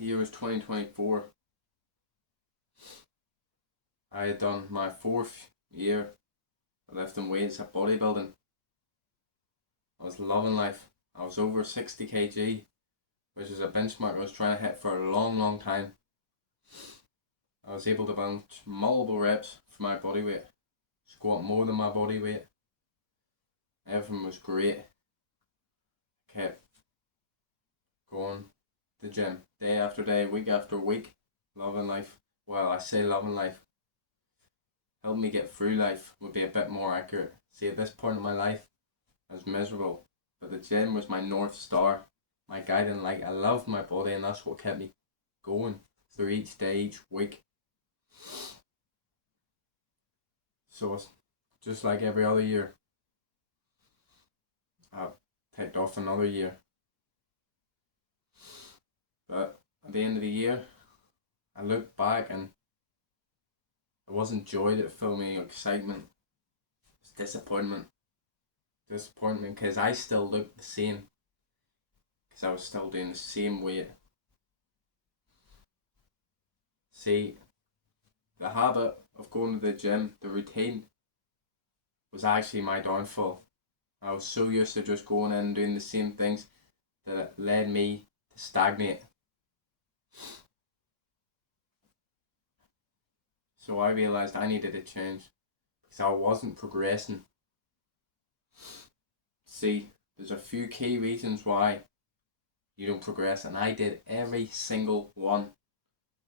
The year was 2024. I had done my 4th year of lifting weights at bodybuilding. I was loving life. I was over 60 kg, which is a benchmark I was trying to hit for a long time. I was able to bench multiple reps for my body weight, squat more than my body weight. Everything was great. Kept going to the gym day after day, week after week, loving life. Well, I say loving life. Helped me get through life would be a bit more accurate. See, at this point in my life, I was miserable, but the gym was my North Star, my guiding light. I loved my body, and that's what kept me going through each day, each week. So it's just like every other year. I've ticked off another year. But at the end of the year, I look back and it wasn't joy that filled me, excitement. It was disappointment. Disappointment because I still looked the same. Because I was still doing the same weight. See, the habit of going to the gym, the routine, was actually my downfall. I was so used to just going in and doing the same things that it led me to stagnate. So I realised I needed a change because I wasn't progressing. See, there's a few key reasons why you don't progress, and I did every single one.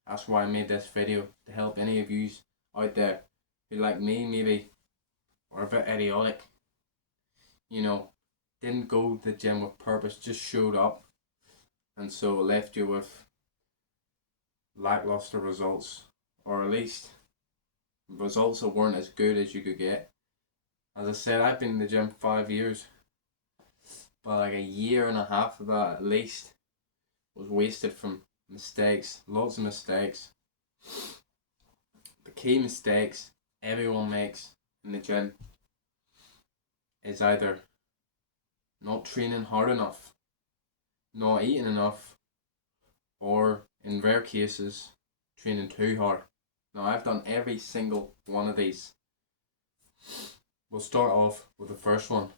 That's why I made this video, to help any of you out there who, like me, maybe were a bit idiotic. You know, didn't go to the gym with purpose, just showed up, and so it left you with lackluster results, or at least results that weren't as good as you could get. As I said, I've been in the gym 5 years, but like a year and a half of that at least was wasted from mistakes, lots of mistakes. The key mistakes everyone makes in the gym is either not training hard enough, not eating enough, or in rare cases, training too hard. Now, I've done every single one of these. We'll start off with the first one.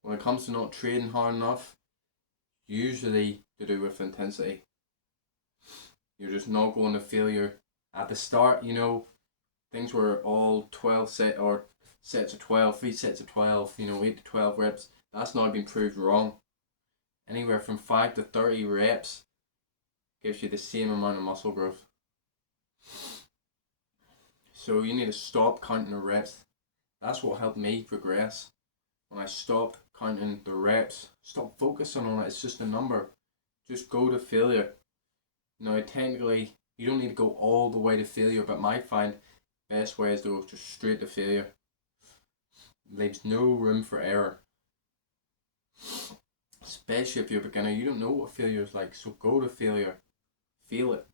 When it comes to not training hard enough, usually to do with intensity. You're just not going to failure. At the start, you know, things were all 12 sets of 12, 3 sets of 12, 8 to 12 reps. That's now been proved wrong. Anywhere from 5 to 30 reps gives you the same amount of muscle growth. So you need to stop counting the reps. That's what helped me progress. When I stopped counting the reps, stop focusing on it, it's just a number. Just go to failure. Now, technically, you don't need to go all the way to failure, but my find best way is to go just straight to failure. It leaves no room for error. Especially if you're a beginner, you don't know what failure is like, so go to failure. Feel it.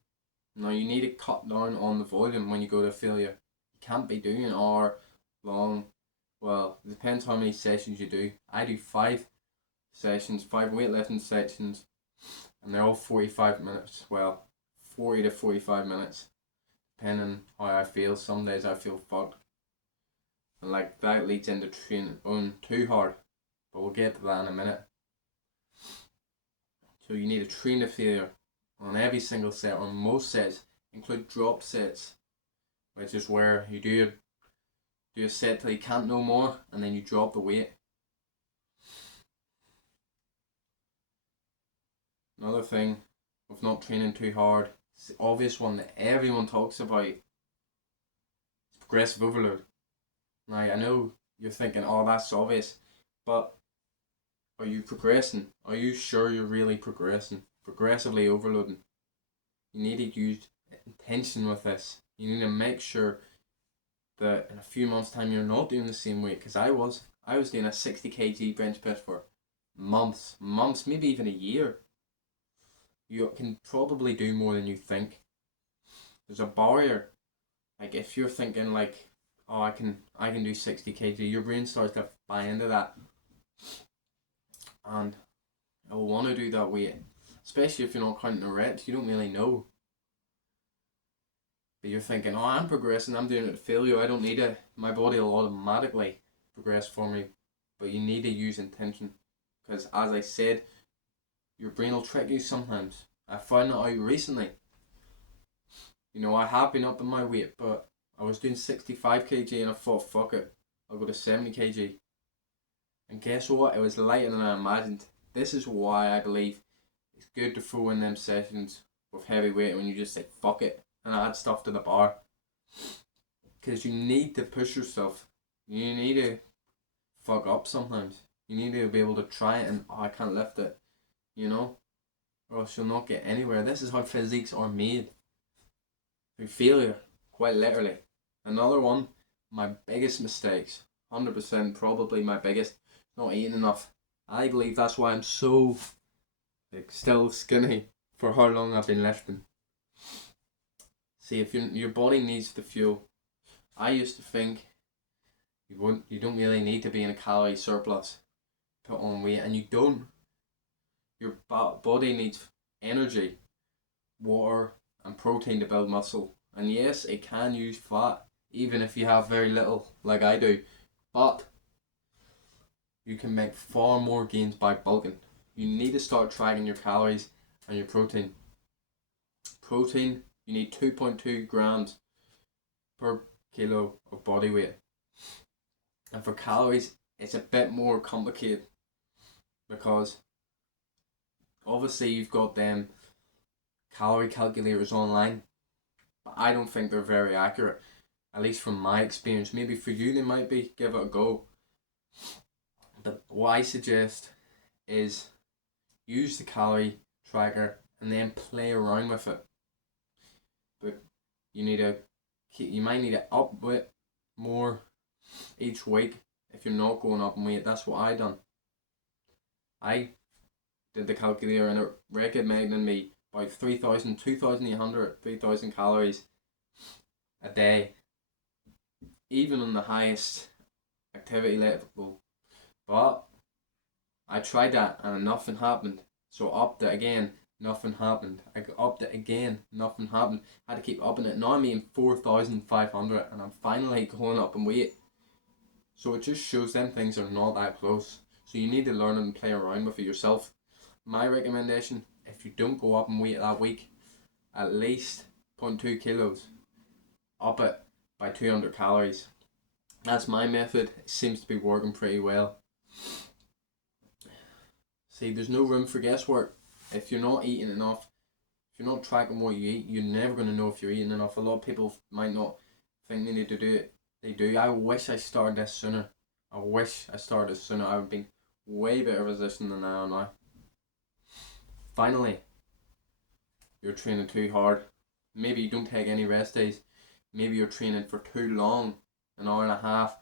Now, you need to cut down on the volume when you go to failure. You can't be doing an hour long. Well, it depends how many sessions you do. I do 5 sessions, 5 weightlifting sessions, and they're all 45 minutes. Well, 40 to 45 minutes, depending how I feel. Some days I feel fucked. And like that leads into training on too hard. But we'll get to that in a minute. So you need to train to failure on every single set, or most sets, include drop sets, which is where you do a set till you can't no more, and then you drop the weight. Another thing with not training too hard, it's the obvious one that everyone talks about, is progressive overload. Now, I know you're thinking, oh, that's obvious, but are you progressing? Are you sure you're really progressing? Progressively overloading. You need to use intention with this. You need to make sure that in a few months' time you're not doing the same weight, because I was doing a 60 kg bench press for months, maybe even a year. You can probably do more than you think. There's a barrier. Like if you're thinking like, oh, I can do 60 kg, your brain starts to buy into that, and I will want to do that weight. especially if you're not counting the reps, you don't really know. But you're thinking, oh, I'm progressing, I'm doing it to failure, I don't need it. My body will automatically progress for me. But you need to use intention. Because as I said, your brain will trick you sometimes. I found that out recently. You know, I have been up in my weight, but I was doing 65 kg and I thought, fuck it, I'll go to 70 kg. And guess what? It was lighter than I imagined. This is why I believe it's good to throw in them sessions with heavy weight when you just say, fuck it, and add stuff to the bar. Because you need to push yourself. You need to fuck up sometimes. You need to be able to try it and, oh, I can't lift it. You know? Or else you'll not get anywhere. This is how physiques are made. Through failure. Quite literally. Another one, my biggest mistakes. 100% probably my biggest. Not eating enough. I believe that's why I'm so still skinny for how long I've been lifting. See, if your body needs the fuel. I used to think you don't really need to be in a calorie surplus, put on weight, and you don't. Your body needs energy, water, and protein to build muscle. And yes, it can use fat, even if you have very little, like I do. But you can make far more gains by bulking. You need to start tracking your calories and your protein. Protein, you need 2.2 grams per kilo of body weight. And for calories, it's a bit more complicated because obviously you've got them calorie calculators online, but I don't think they're very accurate, at least from my experience. Maybe for you they might be, give it a go. But what I suggest is use the calorie tracker and then play around with it. But you might need to up it more each week if you're not going up in weight. That's what I done. I did the calculator and it recommended me about 2,800, 3,000 calories a day, even on the highest activity level. But I tried that and nothing happened. So upped it again, nothing happened. I upped it again, nothing happened. I had to keep upping it. Now I'm eating 4,500 and I'm finally going up in weight. So it just shows them things are not that close. So you need to learn and play around with it yourself. My recommendation, if you don't go up in weight that week, at least 0.2 kilos. Up it by 200 calories. That's my method. It seems to be working pretty well. See, there's no room for guesswork. If you're not eating enough, if you're not tracking what you eat, you're never going to know if you're eating enough. A lot of people might not think they need to do it. They do. I wish I started this sooner. I would have been way better position than I am now. Finally, you're training too hard. Maybe you don't take any rest days. Maybe you're training for too long, an hour and a half,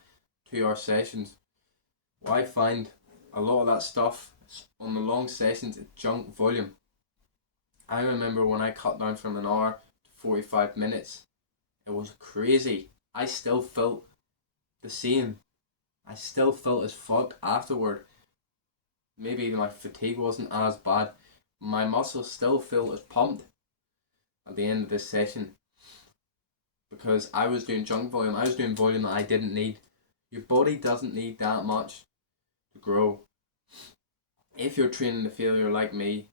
2 hour sessions. Well, I find a lot of that stuff on the long sessions is junk volume. I remember when I cut down from an hour to 45 minutes, it was crazy. I still felt the same. I still felt as fucked afterward. Maybe my fatigue wasn't as bad. My muscles still feel as pumped at the end of this session because I was doing junk volume. I was doing volume that I didn't need. Your body doesn't need that much to grow. If you're training to failure like me,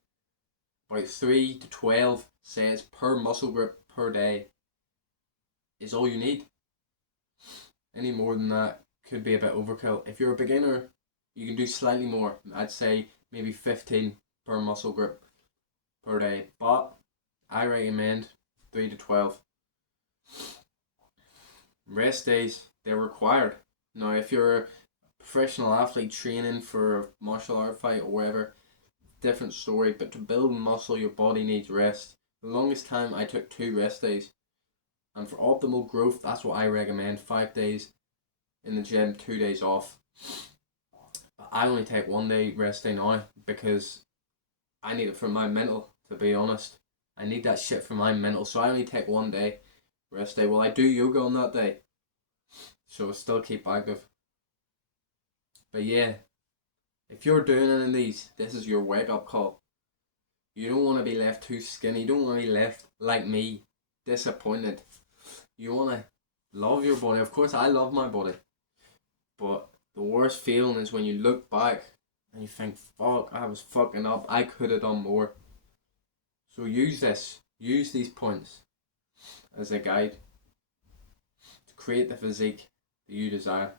about 3 to 12 sets per muscle group per day is all you need. Any more than that could be a bit overkill. If you're a beginner, you can do slightly more. I'd say maybe 15 per muscle group per day, but I recommend 3 to 12. Rest days, they're required. Now, if you're a professional athlete training for a martial art fight or whatever, different story, but to build muscle, your body needs rest. The longest time I took 2 rest days, and for optimal growth, that's what I recommend. 5 days in the gym, 2 days off. But I only take 1 day rest day now because I need it for my mental, to be honest. I need that shit for my mental, so I only take 1 day rest day. Well, I do yoga on that day, so I still keep active. But yeah, if you're doing any of these, this is your wake up call. You don't want to be left too skinny. You don't want to be left like me, disappointed. You want to love your body. Of course, I love my body. But the worst feeling is when you look back and you think, fuck, I was fucking up. I could have done more. So use this. Use these points as a guide to create the physique that you desire.